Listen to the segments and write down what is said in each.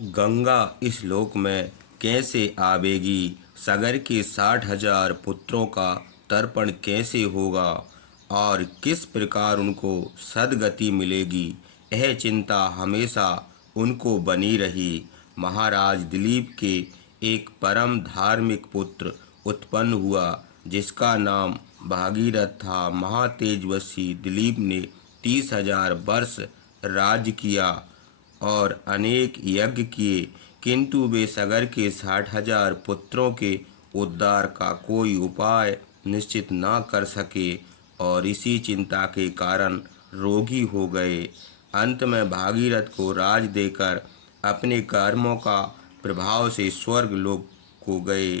गंगा इस लोक में कैसे आवेगी। सागर के 60,000 पुत्रों का तर्पण कैसे होगा और किस प्रकार उनको सद्गति मिलेगी, यह चिंता हमेशा उनको बनी रही। महाराज दिलीप के एक परम धार्मिक पुत्र उत्पन्न हुआ जिसका नाम भागीरथ था। महातेजस्वी दिलीप ने 30,000 वर्ष राज्य किया और अनेक यज्ञ किए, किंतु वे सागर के 60,000 पुत्रों के उद्धार का कोई उपाय निश्चित न कर सके और इसी चिंता के कारण रोगी हो गए। अंत में भागीरथ को राज देकर अपने कर्मों का प्रभाव से स्वर्ग लोक को गए।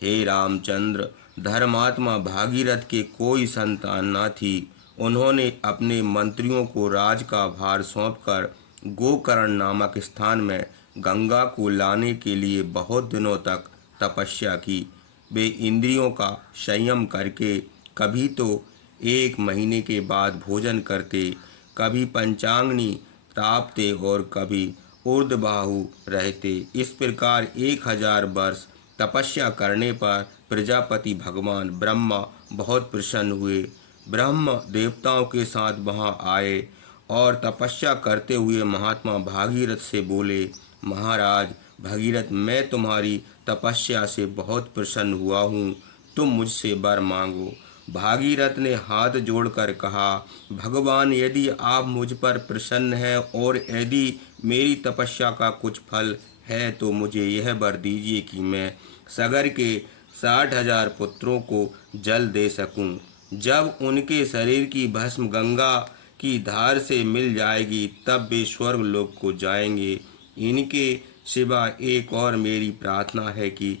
हे रामचंद्र, धर्मात्मा भागीरथ के कोई संतान न थी। उन्होंने अपने मंत्रियों को राज का भार सौंपकर गोकर्ण नामक स्थान में गंगा को लाने के लिए बहुत दिनों तक तपस्या की। वे इंद्रियों का संयम करके कभी तो 1 महीने के बाद भोजन करते, कभी पंचांगनी तापते और कभी ऊर्ध्वबाहु रहते। इस प्रकार 1,000 वर्ष तपस्या करने पर प्रजापति भगवान ब्रह्मा बहुत प्रसन्न हुए। ब्रह्म देवताओं के साथ वहां आए और तपस्या करते हुए महात्मा भागीरथ से बोले, महाराज भगीरथ, मैं तुम्हारी तपस्या से बहुत प्रसन्न हुआ हूँ, तुम मुझसे वर मांगो। भागीरथ ने हाथ जोड़कर कहा, भगवान, यदि आप मुझ पर प्रसन्न हैं और यदि मेरी तपस्या का कुछ फल है तो मुझे यह वर दीजिए कि मैं सागर के 60,000 पुत्रों को जल दे सकूं। जब उनके शरीर की भस्म गंगा की धार से मिल जाएगी तब वे स्वर्ग लोक को जाएंगे। इनके सिवा एक और मेरी प्रार्थना है कि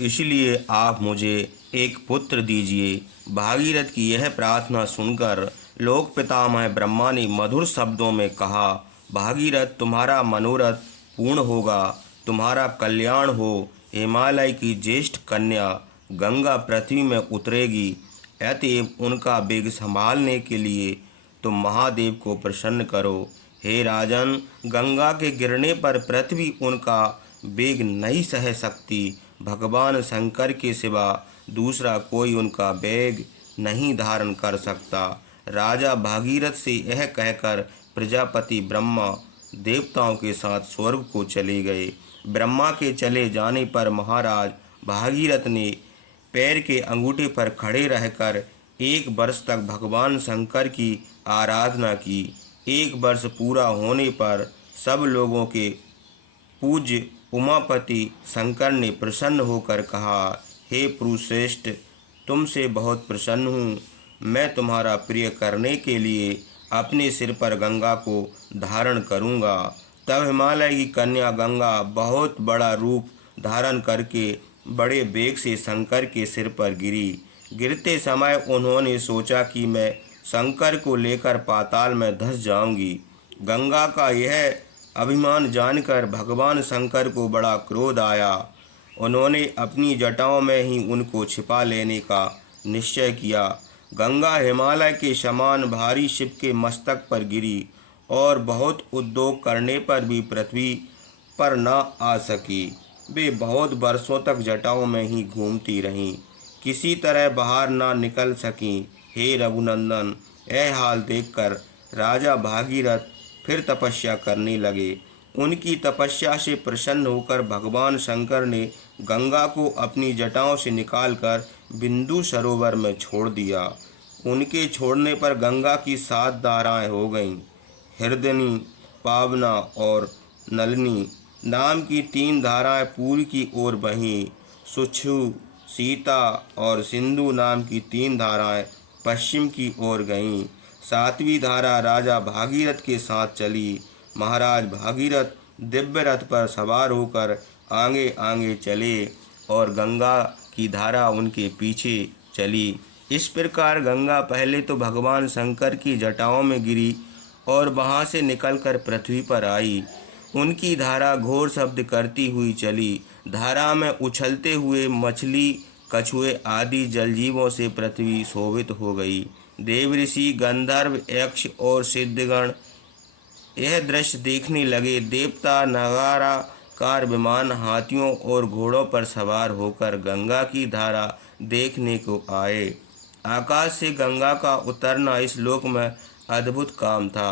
इसलिए आप मुझे एक पुत्र दीजिए। भागीरथ की यह प्रार्थना सुनकर लोक पितामह ब्रह्मा ने मधुर शब्दों में कहा, भागीरथ, तुम्हारा मनोरथ पूर्ण होगा, तुम्हारा कल्याण हो। हिमालय की ज्येष्ठ कन्या गंगा पृथ्वी में उतरेगी, अतएव उनका वेग संभालने के लिए तुम महादेव को प्रसन्न करो। हे राजन, गंगा के गिरने पर पृथ्वी उनका वेग नहीं सह सकती। भगवान शंकर के सिवा दूसरा कोई उनका वेग नहीं धारण कर सकता। राजा भागीरथ से यह कहकर प्रजापति ब्रह्मा देवताओं के साथ स्वर्ग को चले गए। ब्रह्मा के चले जाने पर महाराज भागीरथ ने पैर के अंगूठे पर खड़े रहकर 1 वर्ष तक भगवान शंकर की आराधना की। 1 वर्ष पूरा होने पर सब लोगों के पूज्य उमापति शंकर ने प्रसन्न होकर कहा, हे पुरुषश्रेष्ठ, तुमसे बहुत प्रसन्न हूँ। मैं तुम्हारा प्रिय करने के लिए अपने सिर पर गंगा को धारण करूँगा। तब हिमालय की कन्या गंगा बहुत बड़ा रूप धारण करके बड़े वेग से शंकर के सिर पर गिरी। गिरते समय उन्होंने सोचा कि मैं शंकर को लेकर पाताल में धंस जाऊंगी। गंगा का यह अभिमान जानकर भगवान शंकर को बड़ा क्रोध आया। उन्होंने अपनी जटाओं में ही उनको छिपा लेने का निश्चय किया। गंगा हिमालय के समान भारी शिव के मस्तक पर गिरी और बहुत उद्योग करने पर भी पृथ्वी पर न आ सकी। वे बहुत वर्षों तक जटाओं में ही घूमती रहीं, किसी तरह बाहर न निकल सकीं। हे रघुनंदन, यह हाल देखकर राजा भागीरथ फिर तपस्या करने लगे। उनकी तपस्या से प्रसन्न होकर भगवान शंकर ने गंगा को अपनी जटाओं से निकालकर बिंदु सरोवर में छोड़ दिया। उनके छोड़ने पर गंगा की 7 धाराएं हो गईं। हृदयनी, पावना और नलिनी नाम की 3 धाराएं पूर्व की ओर बहीं। सुछु, सीता और सिंधु नाम की 3 धाराएं पश्चिम की ओर गईं। 7वीं धारा राजा भागीरथ के साथ चली। महाराज भागीरथ दिव्य रथ पर सवार होकर आगे आगे चले और गंगा की धारा उनके पीछे चली। इस प्रकार गंगा पहले तो भगवान शंकर की जटाओं में गिरी और वहां से निकलकर पृथ्वी पर आई। उनकी धारा घोर शब्द करती हुई चली। धारा में उछलते हुए मछली, कछुए आदि जलजीवों से पृथ्वी शोभित हो गई। देवऋषि, गंधर्व, यक्ष और सिद्धगण यह दृश्य देखने लगे देवता नगारा कार विमान हाथियों और घोड़ों पर सवार होकर गंगा की धारा देखने को आए। आकाश से गंगा का उतरना इस लोक में अद्भुत काम था।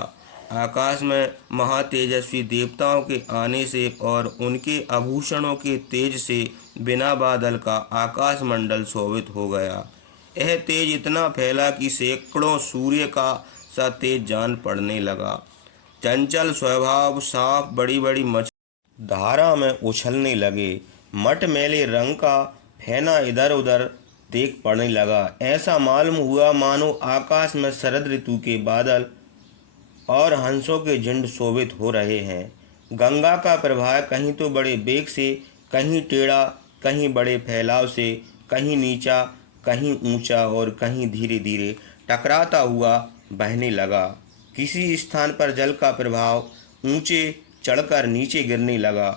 आकाश में महातेजस्वी देवताओं के आने से और उनके आभूषणों के तेज से बिना बादल का आकाश मंडल शोभित हो गया। यह तेज इतना फैला कि सैकड़ों सूर्य का सा तेज जान पड़ने लगा। चंचल स्वभाव साफ बड़ी बड़ी मछली धारा में उछलने लगे। मटमैले रंग का फैना इधर उधर देख पड़ने लगा। ऐसा मालूम हुआ मानो आकाश में शरद ऋतु के बादल और हंसों के झुंड शोभित हो रहे हैं। गंगा का प्रवाह कहीं तो बड़े वेग से, कहीं टेढ़ा, कहीं बड़े फैलाव से, कहीं नीचा, कहीं ऊंचा और कहीं धीरे धीरे टकराता हुआ बहने लगा। किसी स्थान पर जल का प्रभाव ऊंचे चढ़कर नीचे गिरने लगा।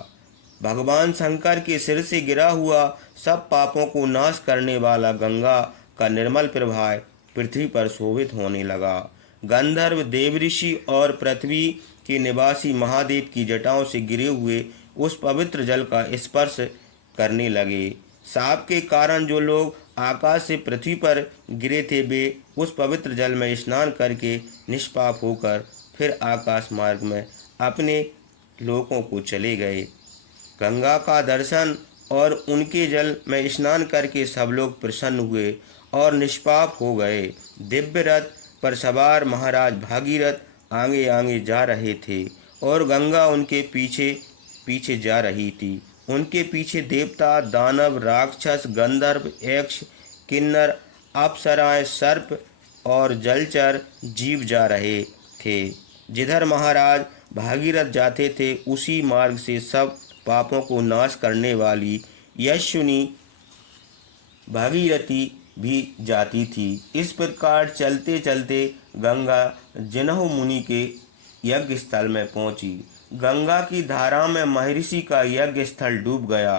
भगवान शंकर के सिर से गिरा हुआ सब पापों को नाश करने वाला गंगा का निर्मल प्रवाह पृथ्वी पर शोभित होने लगा। गंधर्व देवऋषि और पृथ्वी के निवासी महादेव की जटाओं से गिरे हुए उस पवित्र जल का स्पर्श करने लगे। साप के कारण जो लोग आकाश से पृथ्वी पर गिरे थे वे उस पवित्र जल में स्नान करके निष्पाप होकर फिर आकाश मार्ग में अपने लोकों को चले गए। गंगा का दर्शन और उनके जल में स्नान करके सब लोग प्रसन्न हुए और निष्पाप हो गए। दिव्य रथ पर सवार महाराज भागीरथ आगे आगे जा रहे थे और गंगा उनके पीछे पीछे जा रही थी। उनके पीछे देवता, दानव, राक्षस, गंधर्व, यक्ष, किन्नर, अप्सराएं, सर्प और जलचर जीव जा रहे थे। जिधर महाराज भागीरथ जाते थे उसी मार्ग से सब पापों को नाश करने वाली यशस्विनी भागीरथी भी जाती थी। इस प्रकार चलते चलते गंगा जिन्हु मुनि के यज्ञ स्थल में पहुंची। गंगा की धारा में महर्षि का यज्ञ स्थल डूब गया।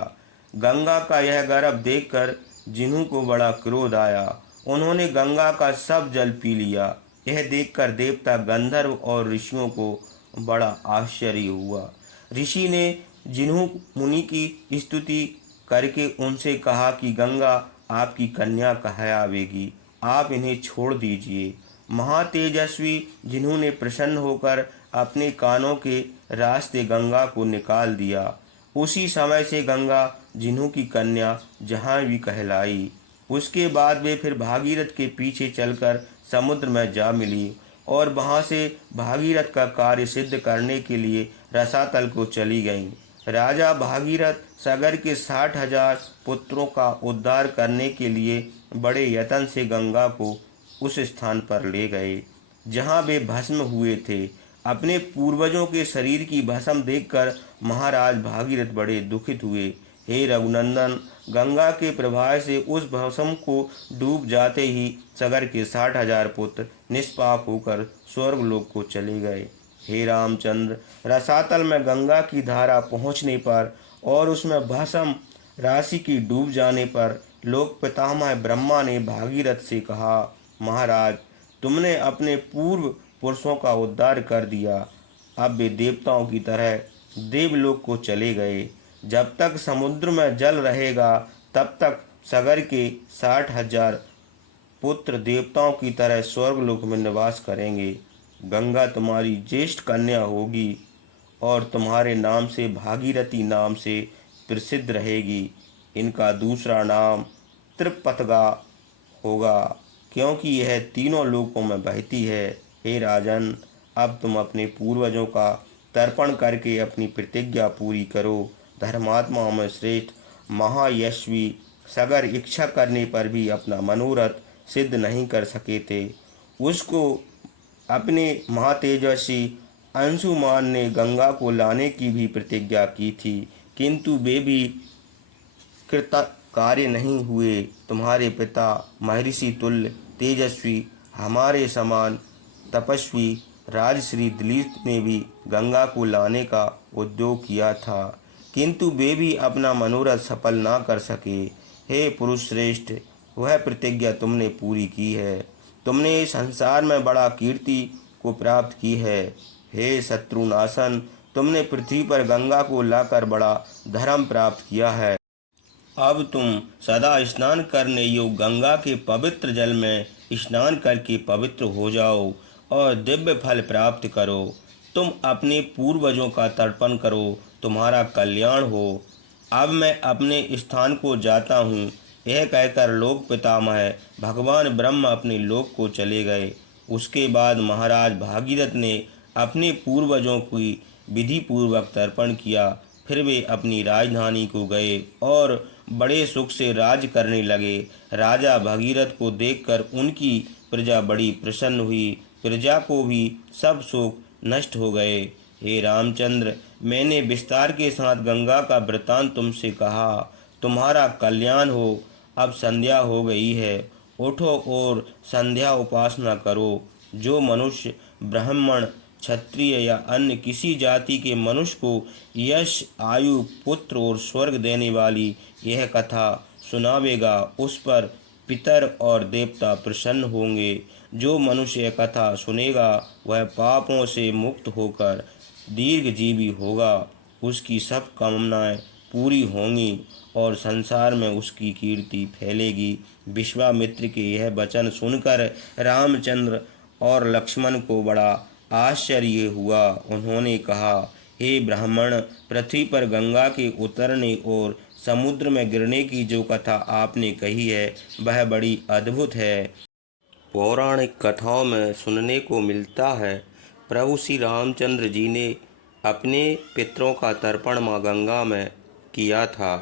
गंगा का यह गर्भ देखकर जिन्हु को बड़ा क्रोध आया। उन्होंने गंगा का सब जल पी लिया। यह देखकर देवता, गंधर्व और ऋषियों को बड़ा आश्चर्य हुआ। ऋषि ने जिन्हु मुनि की स्तुति करके उनसे कहा कि गंगा आपकी कन्या कहाँ आवेगी, आप इन्हें छोड़ दीजिए। महातेजस्वी जिन्हु ने प्रसन्न होकर अपने कानों के रास्ते गंगा को निकाल दिया। उसी समय से गंगा जिन्हु की कन्या जहाँ भी कहलाई। उसके बाद वे फिर भागीरथ के पीछे चलकर समुद्र में जा मिली और वहाँ से भागीरथ का कार्य सिद्ध करने के लिए रसातल को चली गईं। राजा भागीरथ सागर के 60,000 पुत्रों का उद्धार करने के लिए बड़े यत्न से गंगा को उस स्थान पर ले गए जहाँ वे भस्म हुए थे। अपने पूर्वजों के शरीर की भस्म देखकर महाराज भागीरथ बड़े दुखित हुए। हे रघुनंदन, गंगा के प्रवाह से उस भस्म को डूब जाते ही सागर के 60,000 पुत्र निष्पाप होकर स्वर्गलोक को चले गए। हे रामचंद्र, रसातल में गंगा की धारा पहुँचने पर और उसमें भस्म राशि की डूब जाने पर लोक पितामह ब्रह्मा ने भागीरथ से कहा, महाराज, तुमने अपने पूर्व पुरुषों का उद्धार कर दिया। अब वे देवताओं की तरह देवलोक को चले गए। जब तक समुद्र में जल रहेगा तब तक सागर के 60,000 पुत्र देवताओं की तरह स्वर्गलोक में निवास करेंगे। गंगा तुम्हारी ज्येष्ठ कन्या होगी और तुम्हारे नाम से भागीरथी नाम से प्रसिद्ध रहेगी। इनका दूसरा नाम त्रिपतगा होगा क्योंकि यह तीनों लोकों में बहती है। हे राजन, अब तुम अपने पूर्वजों का तर्पण करके अपनी प्रतिज्ञा पूरी करो। धर्मात्माओं में श्रेष्ठ महायशस्वी सागर इच्छा करने पर भी अपना मनोरथ सिद्ध नहीं कर सके थे। उसको अपने महातेजस्वी अंशुमान ने गंगा को लाने की भी प्रतिज्ञा की थी, किंतु वे भी कृतकार्य नहीं हुए। तुम्हारे पिता महर्षि तुल्य तेजस्वी हमारे समान तपस्वी राजश्री दिलीप ने भी गंगा को लाने का उद्योग किया था, किंतु वे भी अपना मनोरथ सफल ना कर सके। हे पुरुष श्रेष्ठ, वह प्रतिज्ञा तुमने पूरी की है। तुमने संसार में बड़ा कीर्ति को प्राप्त की है। हे शत्रुनाशन, तुमने पृथ्वी पर गंगा को लाकर बड़ा धर्म प्राप्त किया है। अब तुम सदा स्नान करने योग्य गंगा के पवित्र जल में स्नान करके पवित्र हो जाओ और दिव्य फल प्राप्त करो। तुम अपने पूर्वजों का तर्पण करो, तुम्हारा कल्याण हो। अब मैं अपने स्थान को जाता हूँ। यह कहकर लोक पितामह भगवान ब्रह्म अपने लोक को चले गए। उसके बाद महाराज भागीरथ ने अपने पूर्वजों की विधि पूर्वक तर्पण किया। फिर वे अपनी राजधानी को गए और बड़े सुख से राज करने लगे। राजा भगीरथ को देखकर उनकी प्रजा बड़ी प्रसन्न हुई। प्रजा को भी सब शोक नष्ट हो गए। हे रामचंद्र, मैंने विस्तार के साथ गंगा का वृतांत तुमसे कहा। तुम्हारा कल्याण हो। अब संध्या हो गई है, उठो और संध्या उपासना करो। जो मनुष्य ब्राह्मण, क्षत्रिय या अन्य किसी जाति के मनुष्य को यश, आयु, पुत्र और स्वर्ग देने वाली यह कथा सुनावेगा, उस पर पितर और देवता प्रसन्न होंगे। जो मनुष्य यह कथा सुनेगा वह पापों से मुक्त होकर दीर्घजीवी होगा। उसकी सब कामनाएं पूरी होंगी और संसार में उसकी कीर्ति फैलेगी। विश्वामित्र के यह वचन सुनकर रामचंद्र और लक्ष्मण को बड़ा आश्चर्य हुआ। उन्होंने कहा, हे ब्राह्मण, पृथ्वी पर गंगा के उतरने और समुद्र में गिरने की जो कथा आपने कही है वह बड़ी अद्भुत है। पौराणिक कथाओं में सुनने को मिलता है प्रभु श्री रामचंद्र जी ने अपने पितरों का तर्पण माँ गंगा में किया था।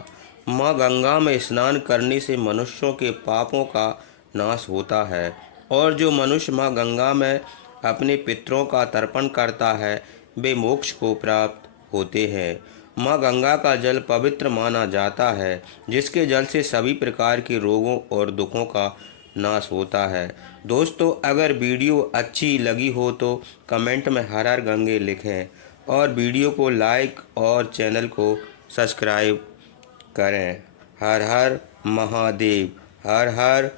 माँ गंगा में स्नान करने से मनुष्यों के पापों का नाश होता है और जो मनुष्य माँ गंगा में अपने पितरों का तर्पण करता है वे मोक्ष को प्राप्त होते हैं। माँ गंगा का जल पवित्र माना जाता है, जिसके जल से सभी प्रकार के रोगों और दुखों का नाश होता है। दोस्तों, अगर वीडियो अच्छी लगी हो तो कमेंट में हर हर गंगे लिखें और वीडियो को लाइक और चैनल को सब्सक्राइब करें। हर हर महादेव। हर हर